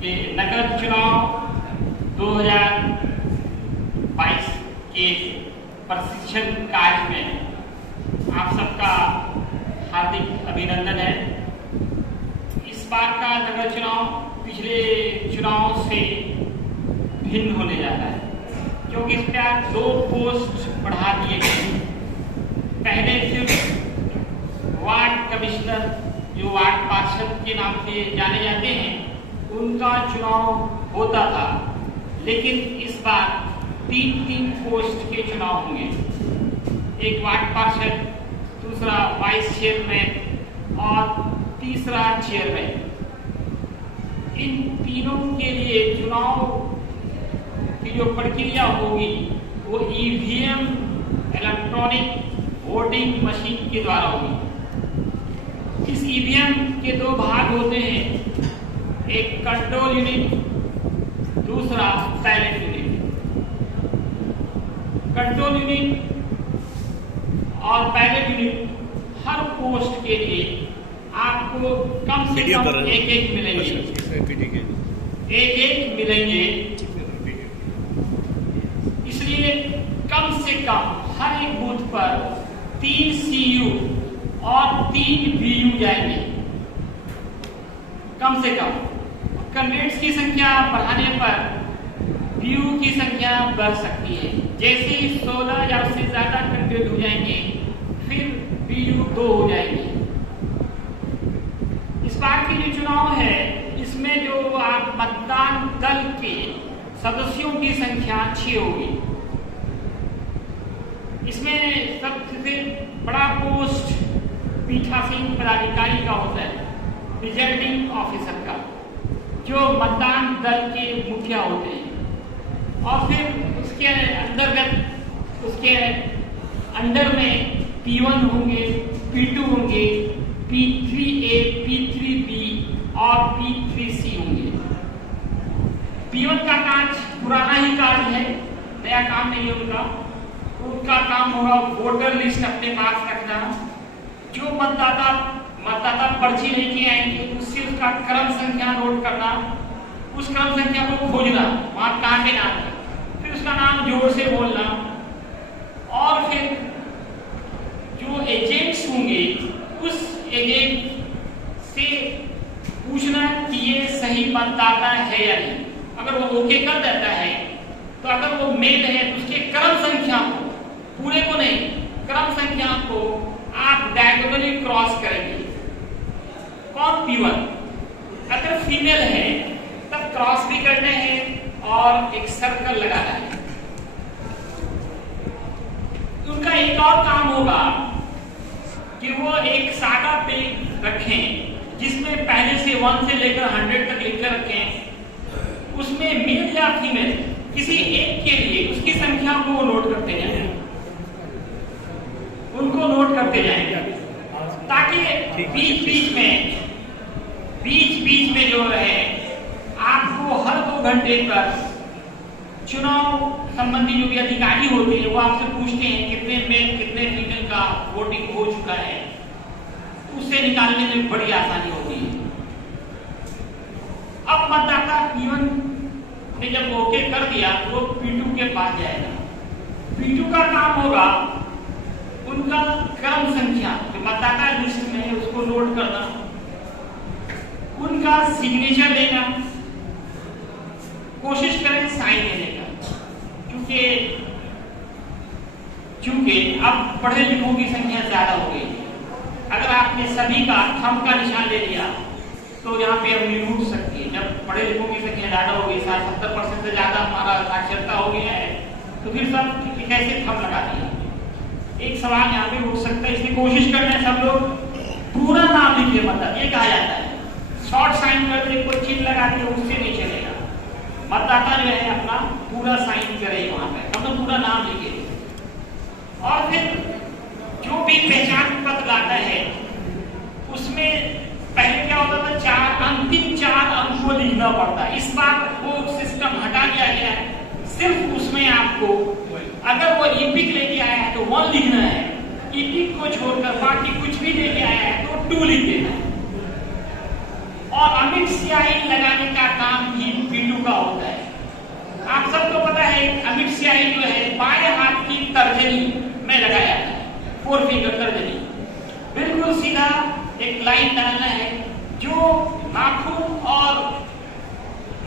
के नगर चुनाव 2022 के प्रशिक्षण कार्य में आप सबका हार्दिक अभिनंदन है। इस बार का नगर चुनाव पिछले चुनाव से भिन्न होने जा रहा है, क्योंकि इस पर 2 पोस्ट बढ़ा दिए गए। पहले सिर्फ वार्ड कमिश्नर, जो वार्ड पार्षद के नाम से जाने जाते हैं, उनका चुनाव होता था, लेकिन इस बार 3 पोस्ट के चुनाव होंगे। एक वार्ड पार्षद, दूसरा वाइस चेयरमैन और तीसरा चेयरमैन। इन तीनों के लिए चुनाव की जो प्रक्रिया होगी वो ईवीएम इलेक्ट्रॉनिक वोटिंग मशीन के द्वारा होगी। इस ईवीएम के 2 भाग होते हैं, एक कंट्रोल यूनिट, दूसरा बैलेट यूनिट। कंट्रोल यूनिट और बैलेट यूनिट हर पोस्ट के लिए आपको कम से कम एक मिलेंगे। एक मिलेंगे। इसलिए कम से कम हर एक बूथ पर 3 CU और 3 VU जाएंगे, कम से कम। कैंडिडेट्स की संख्या बढ़ाने पर VU की संख्या बढ़ सकती है। जैसे ही 16 या उससे ज्यादा कैंडिडेट हो जाएंगे, फिर VU 2 हो जाएंगे। इस बार की जो चुनाव है, इसमें जो आप मतदान दल के सदस्यों की संख्या 6 होगी। इसमें सबसे बड़ा पोस्ट पीठासीन पदाधिकारी का होता है, प्रिजाइडिंग ऑफिसर का, जो मतदान दल के मुखिया होते हैं। और फिर उसके अंतर्गत, उसके अंडर में P1 होंगे, P2 होंगे, P3A, P3B और P3C होंगे। P1 का कार्य पुराना ही कार्य है, नया काम नहीं है उनका। उनका काम होगा वोटर लिस्ट अपने पास रखना। जो मतदाता पर्ची लेके आएंगे, उससे उसका क्रम संख्या नोट करना, उस क्रम संख्या को खोजना, वहां कहाँ के नाम है, फिर उसका नाम जोर से बोलना। और फिर जो एजेंट्स होंगे, उस एजेंट से पूछना कि ये सही मतदाता है या नहीं। अगर वो ओके कर देता है, तो अगर वो मेल है तो उसके क्रम संख्या को, पूरे को नहीं, क्रम संख्या को आप डायगोनली क्रॉस करेंगे। कौन? P1। अगर फीमेल है तब क्रॉस भी करना है और एक सर्कल लगाना है। उनका एक और काम होगा कि वो एक सादा पेज रखें, जिसमें पहले से 1 से लेकर 100 तक लिखकर रखें। उसमें मेल या फीमेल किसी एक के लिए उसकी संख्या को नोट करते जाएं, उनको नोट करते जाएंगे, ताकि बीच में जो रहे, आपको हर 2 घंटे पर चुनाव संबंधी जो भी अधिकारी होते हैं, वो आपसे पूछते हैं कितने मेल कितने फीमेल का वोटिंग हो चुका है। उससे निकालने में बड़ी आसानी होती है। अब मतदाता P1 ने जब ओके कर दिया, तो वो P2 के पास जाएगा। P2 का काम होगा उनका क्रम संख्या जो मतदाता लिस्ट में है उसको नोट करना, उनका सिग्नेचर लेना, कोशिश करें साइन लेने का, क्योंकि अब पढ़े लिखों की संख्या ज्यादा हो गई। अगर आपने सभी का थंब का निशान ले लिया तो यहाँ पे अपनी रूट सकती है। जब पढ़े लिखों की संख्या ज्यादा हो गई, 70% से ज्यादा हमारा साक्षरता हो गया है, तो फिर सब कैसे थंब लगा दिया। एक सवाल यहाँ पे उठ सकता है, इसलिए कोशिश करना है सब लोग पूरा नाम लिखिए। मतलब ये कहा जाता है शॉर्ट साइन कर दे, कोई चिन्ह लगा दे, उससे नहीं चलेगा। मतदाता जो है अपना पूरा साइन करे वहां पे, मतलब पूरा नाम लिखे। और फिर जो भी पहचान पत्र लाता है, उसमें पहले क्या होता था, अंतिम 4 अंक को लिखना पड़ता है। इस बार वो सिस्टम हटा दिया गया है। सिर्फ उसमें आपको अगर वो ईपिक लेके आया है तो 1 लिखना है, ईपिक को छोड़कर बाकी कुछ भी लेके आया है तो 2 लिख देना है। और अमिट स्याही लगाने का काम अमिट स्याही जो है बाएं हाथ की तर्जनी में लगाया है, 4 फिंगर तर्जनी, बिल्कुल सीधा एक लाइन डालना है जो नाखून और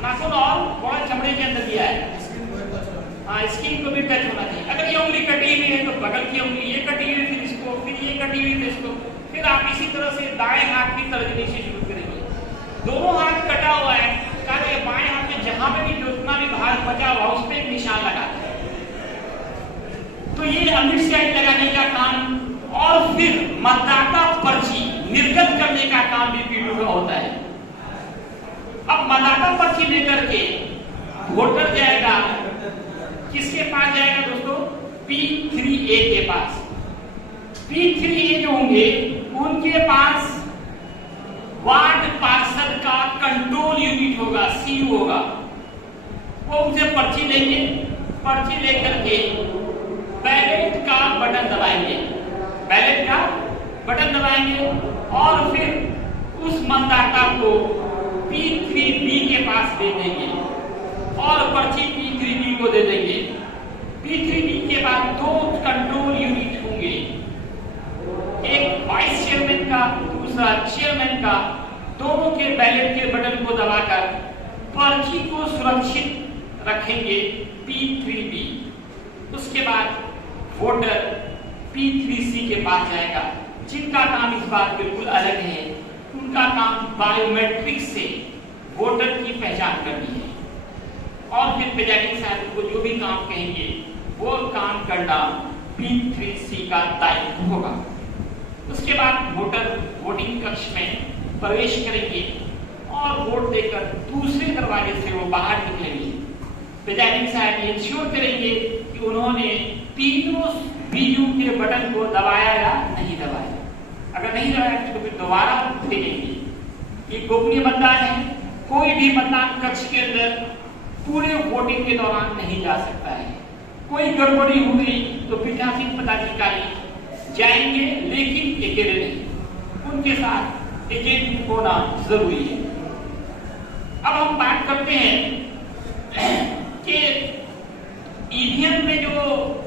बड़ा चमड़े के अंदर दिया है। हाँ, स्किन को भी टच होना चाहिए। अगर ये उंगली कटी हुई है तो बगल की उंगली ये कटी हुई, फिर इसको, फिर ये कटी हुई, फिर इसको, फिर आप इसी तरह से दाएं हाथ की तर्जनी से शुरू करेंगे। दोनों हाथ कटा हुआ है, कार्य बाएं हाथ में जहां पे भी जितना भी भाग बचा हुआ उस पर एक निशान लगाते हैं। तो ये अमिट स्याही लगाने का काम और फिर मतदाता पर्ची निर्गत करने का काम भी पीडीओ का होता है। अब मतदाता पर्ची लेकर के वोटर जाएगा, किसके पास जाएगा दोस्तों? P3A के पास। P3A जो होंगे उनके पास वार्ड पार्षद का कंट्रोल यूनिट होगा, CU होगा। वो उनसे पर्ची लेंगे, पर्ची लेकर के बैलेट का बटन दबाएंगे, बैलेट का बटन दबाएंगे और फिर उस मतदाता को P3B के पास दे देंगे और पर्ची P3B को दे देंगे। P3B के बाद 2 कंट्रोल यूनिट होंगे, एक वाइस चेयरमैन का, दूसरा चेयरमैन का, दोनों के बैलेट के बटन को दबाकर पर्ची को सुरक्षित रखेंगे P3B। उसके बाद वोटर P3C के पास जाएगा, जिनका काम इस बार बिल्कुल अलग है। उनका काम बायोमेट्रिक से वोटर की पहचान करनी है और फिर प्रेजाइडिंग साहब को जो भी काम कहेंगे वो काम करना P3C का दायित्व होगा। उसके बाद वोटर वोटिंग कक्ष में प्रवेश करेंगे और वोट देकर दूसरे दरवाजे से वो बाहर निकलेंगे। प्रेजाइडिंग साहब ये इंश्योर करेंगे कि उन्होंने तीनों BU के बटन को दबाया या नहीं दबाया। अगर नहीं दबाया तो फिर दोबारा देखेंगे। ये गोपनीय मतदान है, कोई भी मतदान कक्ष के अंदर पूरे वोटिंग के दौरान नहीं जा सकता है। कोई गड़बड़ी हो गई तो पीठासीन पदाधिकारी जाएंगे, लेकिन अकेले नहीं, उनके साथ एजेंट होना जरूरी है। अब हम बात करते हैं कि ईवीएम में जो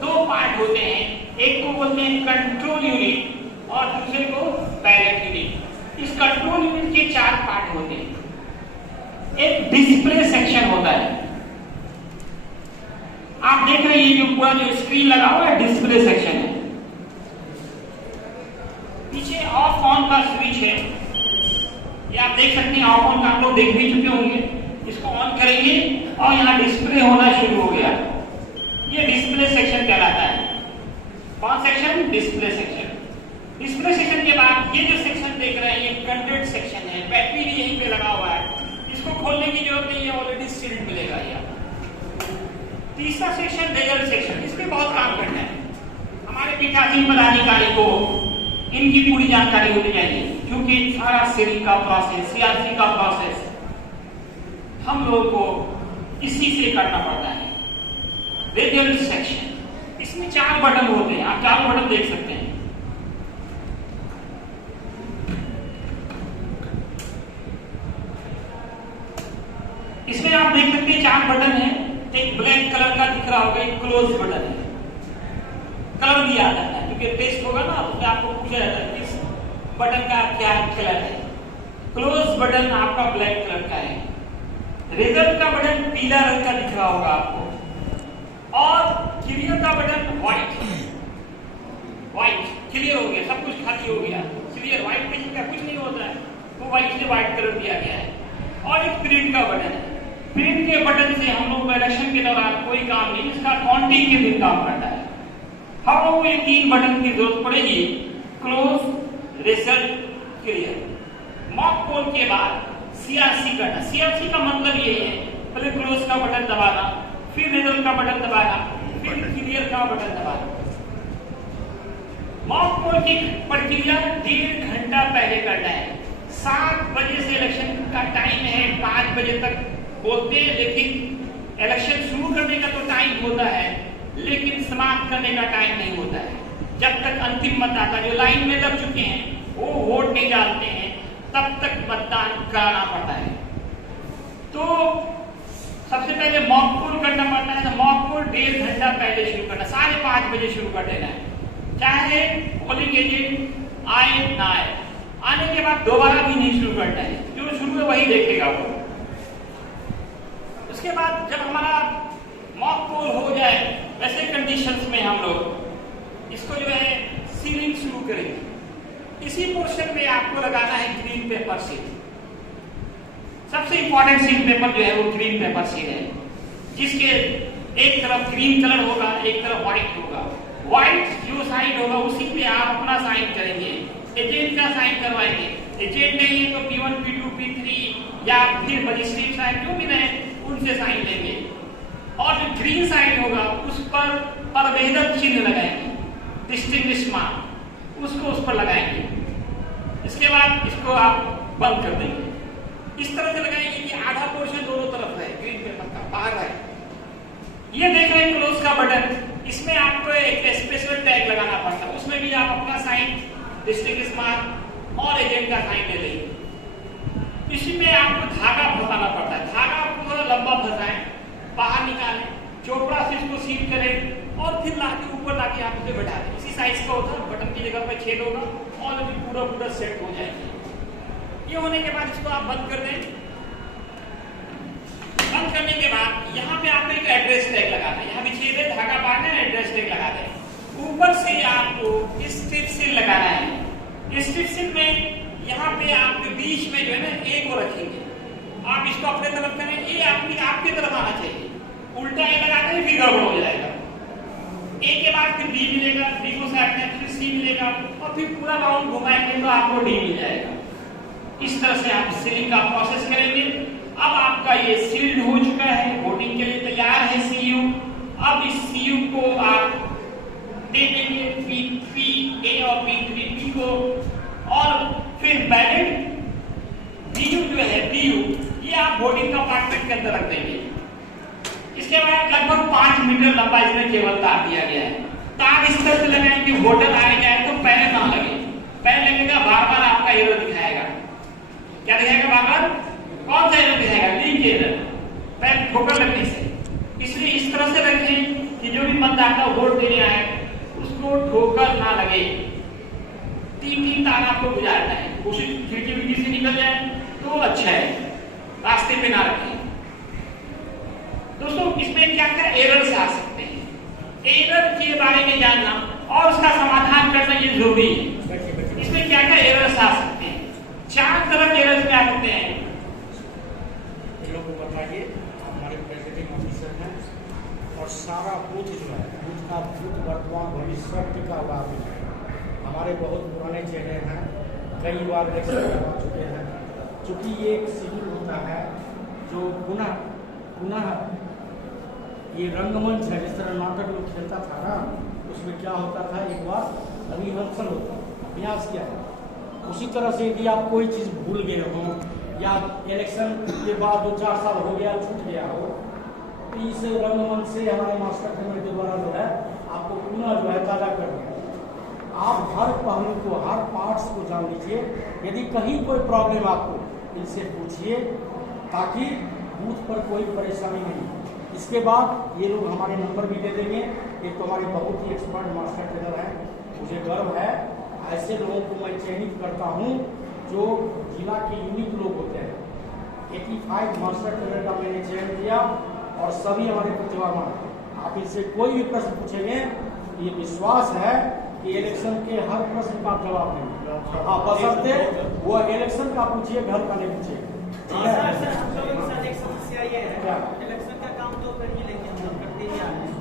2 पार्ट होते हैं, एक को बोलते हैं कंट्रोल यूनिट और दूसरे को बैलेट यूनिट। इस कंट्रोल यूनिट के 4 पार्ट होते हैं। एक डिस्प्ले सेक्शन होता है, आप देख रहे हैं जो पूरा जो स्क्रीन लगा हुआ है डिस्प्ले सेक्शन है। पीछे ऑफ ऑन का स्विच है, ये आप देख सकते हैं। ऑफ ऑन का आप लोग देख भी चुके होंगे। इसको ऑन करेंगे और यहाँ डिस्प्ले होना शुरू हो गया। ये डिस्प्ले सेक्शन कहलाता है। कौन section? Display section. Display section के बाद ये जो सेक्शन देख रहे हैं ये कंडक्ट सेक्शन है, बैटरी भी यहीं पे लगा हुआ है, इसको खोलने की जरूरत नहीं है, ऑलरेडी सील्ड मिलेगा। ये तीसरा सेक्शन रिजल्ट सेक्शन, इसमें बहुत काम करना है। हमारे पीठासीन पदाधिकारी को इनकी पूरी जानकारी होनी चाहिए, क्योंकि सारा सीलिंग का प्रोसेस, CRC का प्रोसेस हम लोगों को इसी से करना पड़ता है। रिजल्ट सेक्शन, इसमें 4 बटन होते हैं, आप 4 बटन देख सकते हैं। इसमें आप देख सकते हैं 4 बटन है। एक ब्लैक कलर का दिख रहा होगा, एक क्लोज बटन है। कलर भी आ जाता है क्योंकि टेस्ट होगा ना, उसमें आपको पूछा जाता है किस बटन का क्या कलर है। क्लोज बटन आपका ब्लैक कलर का है। रिजल्ट का बटन पीला रंग का दिख रहा होगा आपको, और क्लियर का बटन व्हाइट क्लियर हो गया, सब कुछ खाली हो गया। क्लियर व्हाइट में क्या कुछ नहीं होता है, तो व्हाइट से व्हाइट कलर दिया गया है। और एक प्रिंट का बटन है। प्रिंट के बटन से हम लोग इलेक्शन के दौरान कोई काम नहीं, इसका काउंटिंग के दिन काम करता है। हम लोग को ये 3 बटन की जरूरत पड़ेगी, close, result, clear. Mock poll के बाद CRC करना। CRC का मतलब ये है, पहले क्लोज का बटन दबाना, फिर रिजल्ट का बटन दबाना, फिर क्लियर का बटन दबाना। मॉक पोल की प्रक्रिया 1.5 घंटा पहले करना है। 7 बजे से इलेक्शन का टाइम है, 5 बजे तक बोलते हैं, लेकिन इलेक्शन शुरू करने का तो टाइम होता है, लेकिन समाप्त करने का टाइम नहीं होता है। जब तक अंतिम मतदाता जो लाइन में लग चुके हैं वो वोट नहीं डालते हैं, तब तक मतदान कराना पड़ता है। तो सबसे पहले मॉक पोल करना पड़ता है तो मॉक को 1.5 घंटा पहले शुरू करना, 5:30 बजे शुरू कर देना है, चाहे पोलिंग एजेंट आए ना आए। आने के बाद दोबारा भी नहीं शुरू करना है, जो शुरू है वही देखेगा वो। उसके बाद जब हमारा मॉक पोल हो जाए, वैसे कंडीशंस में हम लोग इसको जो है सीलिंग शुरू करेंगे। इसी पोर्शन में आपको लगाना है ग्रीन पेपर सील। सबसे इंपॉर्टेंट सील पेपर जो है वो ग्रीन पेपर सील है, जिसके एक तरफ ग्रीन कलर होगा, एक तरफ व्हाइट होगा। व्हाइट जो साइड होगा उसी पे आप अपना साइन करेंगे, एजेंट का साइन करवाएंगे। एजेंट नहीं है तो P1, P2, P3 या फिर मजिस्ट्रेट साइन जो भी रहे उनसे साइन लेंगे। और जो ग्रीन साइड होगा उस पर परवेदक चिन्ह लगाएंगे, डिस्टिंग्विश मार्क, उसको उस पर लगाएंगे। इसके बाद इसको आप बंद कर देंगे। इस तरह से लगाएंगे कि आधा पोर्शन दोनों तरफ है ग्रीन पेपर का, बाहर है। ये देख रहे हैं क्लोज का बटन, इसमें आपको एक स्पेशल टैग लगाना पड़ता है, उसमें भी आप अपना साइन, डिस्टिंग्विश मार्क और एजेंट का साइन ले लेंगे। इसी में आपको धागा फंसाना पड़ता है, धागा थोड़ा लंबा फंसाएं, बाहर निकालें, चोपड़ा से इसको सील करें और फिर लाके ऊपर लाके आप इसे बैठा दें। इसी साइज का होता है, बटन की जगह पे छेद होगा और अभी पूरा सेट हो जाएगा। ये होने के बाद इसको आप बंद कर दें। बंद करने के बाद यहाँ पे आपको एक एड्रेस टैग लगाना है, यहाँ भी छेद है, धागा बांधना है, एड्रेस टैग लगा दें। ऊपर से आपको स्ट्रिप सील लगाना है। स्ट्रिप सील में यहाँ पे आपके बीच में जो है ना ए को रखेंगे, आप इसको अपने तरफ करें, ये आपकी तरफ आना चाहिए। उल्टा ए लगाते हैं फिर गड़बड़ हो जाएगा। ए के बाद फिर बी मिलेगा, बी को साइड में फिर सी मिलेगा और फिर पूरा राउंड घुमाएंगे तो आपको डी मिल जाएगा। इस तरह से आप सीलिंग का प्रोसेस करेंगे। अब आपका ये सील्ड हो चुका है, वोटिंग के लिए तैयार है सीयू। अब इस सीयू को आप दे देंगे P3 A और P3 B को, और फिर बैलेट BU जो है BU ये आप वोटिंग कंपार्टमेंट के अंदर रख देंगे। इसके बाद लगभग 5 मीटर लंबा इसमें केबल तार दिया गया है। तार इस तरह से लगाएंगे कि वोटर आए जाए तो पैर ना लगे, पैर लगेगा बार-बार आपका एरर दिखाएगा। क्या दिखाएगा बार-बार? कौन सा एरर दिखाएगा? लीक एरर, पैर ठोकर लगने से। इसलिए इस तरह से रखें कि जो भी मतदाता वोट देने आए उसको ठोकर ना लगे। 3 तार आपको गुजारना है, कोशिश खिड़की से निकल जाए तो अच्छा है, रास्ते पे ना रखें। दोस्तों इसमें क्या क्या एरर्स आ सकते हैं, एरर के बारे में जानना और उसका समाधान करना ये जरूरी है। इसमें क्या क्या एरर्स आ सकते हैं? 4 तरह के एरर्स में आ सकते हैं। लोगों को बताइए, हमारे प्रेसिडेंट ऑफिसर हैं और सारा बूथ जो है, बूथ का वर्तमान भविष्य टिका हुआ है। हमारे बहुत पुराने चेहरे हैं, कई बार इलेक्शन करवा चुके हैं। चूँकि ये एक शिड्यूल होता है जो पुनः ये रंगमंच है, जिस तरह नाटक लोग खेलता था ना, उसमें क्या होता था, एक बार रिहर्सल होता, अभ्यास किया था। उसी तरह से यदि आप कोई चीज़ भूल गए हो या इलेक्शन के बाद 2-4 साल हो गया, छूट गया हो, तो इस रंगमंच से हमारे मास्टर ट्रेनर के द्वारा जो है आपको पुनः जो है ताज़ा कर दिया। आप हर पहलू को, हर पार्ट्स को जान लीजिए। यदि कहीं कोई प्रॉब्लम आपको, इनसे पूछिए ताकि बूथ पर कोई परेशानी नहीं। इसके बाद ये लोग हमारे नंबर भी दे देंगे। एक तो हमारे बहुत ही एक्सपर्ट मास्टर ट्रेनर हैं, मुझे गर्व है ऐसे लोगों को मैं चयनित करता हूँ जो जिला के यूनिक लोग होते हैं। 85 मास्टर ट्रेनर का मैंने चयन किया और सभी हमारे प्रतिभावान। आप इनसे कोई भी प्रश्न पूछेंगे, ये विश्वास है कि इलेक्शन के हर प्रश्न का जवाब देंगे। हाँ, बशर्ते वो इलेक्शन का पूछिए, घर का नहीं पूछिए। एक समस्या ये है, इलेक्शन का काम तो कर ही लेंगे, हम करते ही आ रहे हैं।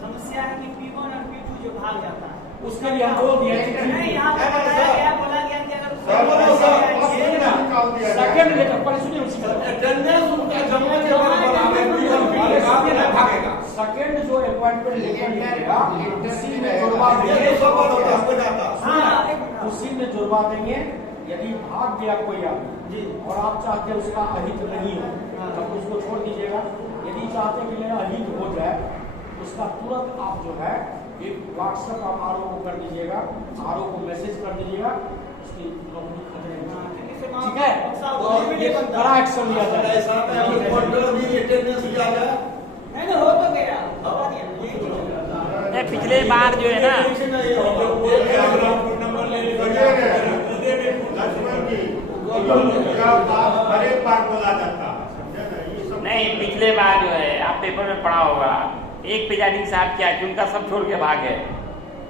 समस्या है कि P1 और P2 जो भाग जाता है उसके लिए हम बोल दिए नहीं, यहाँ पे बोला गया कि अगर सेकंड लेकर पर सुनिए, उसी सेकंड जो अपॉइंटमेंट लेकर निकलेगा उसी में जुड़वा देंगे, उसी में जुड़वा देंगे। यदि भाग गया कोई आदमी और आप चाहते हैं उसका अहित नहीं हो तब उसको छोड़ दीजिएगा। यदि चाहते हैं कि मेरा अहित हो जाए, उसका तुरंत आप जो है एक व्हाट्सएप आप आरओ को कर दीजिएगा, आरओ को मैसेज कर दीजिएगा, उसकी नौकरी खतरे में। ठीक है, तो ये बड़ा एक्शन लिया जाए। नहीं हो बार जो है ना, नहीं पिछले बार जो है आप पेपर में पढ़ा होगा, एक प्रिजाइडिंग साहब क्या कि उनका सब छोड़ के भाग गए,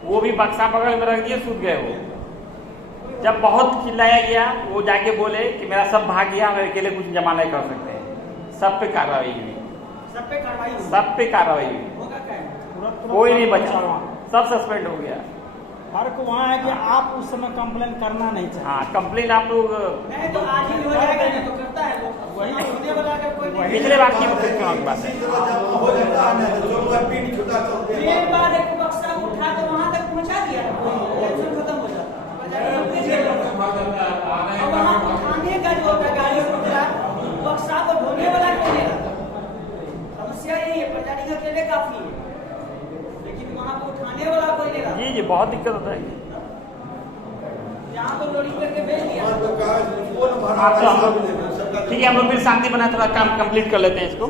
वो भी बक्सा बगल में रख दिए, सूत गए वो। जब बहुत चिल्लाया गया वो जाके बोले कि मेरा सब भाग गया, मैं अकेले कुछ जमा नहीं कर सकते। सब पे कार्रवाई हुई, सब पे कार्रवाई हुई। सब पे कार्रवाई हुई, होगा क्या है? कोई नहीं बचा, सब सस्पेंड हो गया। फर्क वहाँ है कि आप उस समय कंप्लेन करना नहीं चाहिए। हाँ कंप्लेन आप लोग नहीं तो आज ही हो जाएगा, नहीं तो करता है लोग। वही होने वाला अगर कोई नहीं- पिछले बार की बात है। एक बार एक बक्सा उठा तो वहाँ तक पहुँचा दिया, इलेक्शन खत्म हो जाता। अब वहाँ उठाने का जो होता है गाड़ी को उठा, बक्सा को ढोने वाला कोई नहीं रहता। समस्या यही है, प्रजारी अकेले काफी है, लेकिन वहाँ को उठाने वाला कोई नहीं रहता। जी बहुत दिक्कत होता है। यहाँ तो लोडिंग करके भेज दिया। आप तो हम लोग ठीक है, हम लोग फिर शांति बना, थोड़ा काम कंप्लीट कर लेते हैं इसको,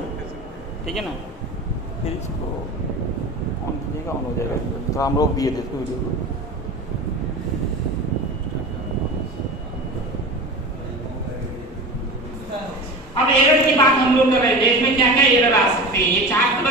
ठीक है ना, फिर इसको ऑन कीजिएगा, ऑन हो जाएगा। थोड़ा हम रोक दिए थे इसको वीडियो को। अब एरर की बात हम लोग कर रहे थे, इसमें क्या क्या एरर आ सकते हैं, ये चार